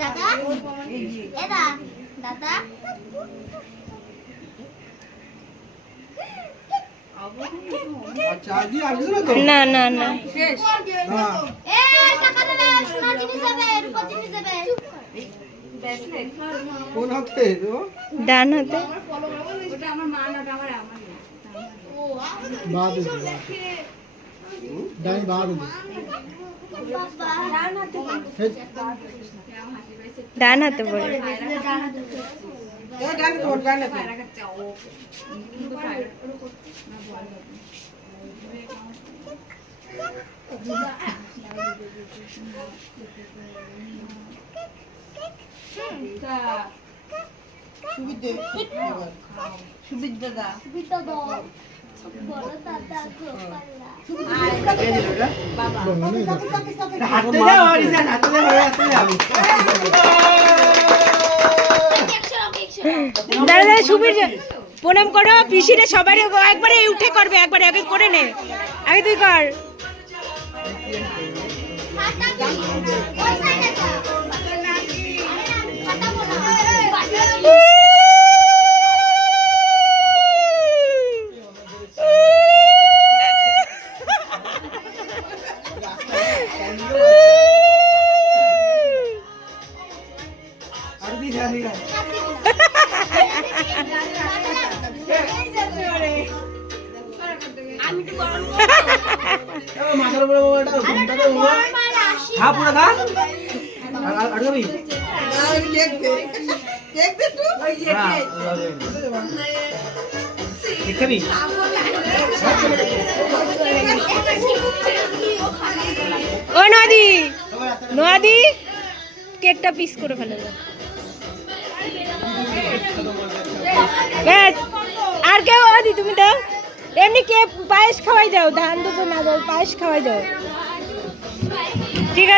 দাদা এদা দাদা না না না টাকা দেবে সোনা জিনিস দেবে রূপা জিনিস দেবে কোন হাতে ডান হাতে ওটা আমার মা না আমার বাদ ডান বাদ ডান হাতে বলে সুবিধা দাও বলো দাদা গোপালা হাতে দাও অরিজিনাল হাতে দাও হাতে দাও দাদা দাদা সুবীর প্রণাম করো পিসিরে সবাই একবারে উঠে করবে একবারে আগে করে নে আগে তুই কর ওই সাইডে যাও কথা বলো আর দি যাই আমি তো গরম মাথার উপরে ওটা ঘুমটা দে খা পুরো খা আর কবি কেক দে তো কেক খাবি ও নদী নদী কেকটা পিস করে ফেলে ব্যাস আর কেউ আদি তুমি দাও এমনি কে পায়েস খাওয়াই যাও ধান দুটো না দাও পায়েস খাওয়াই যাও ঠিক আছে।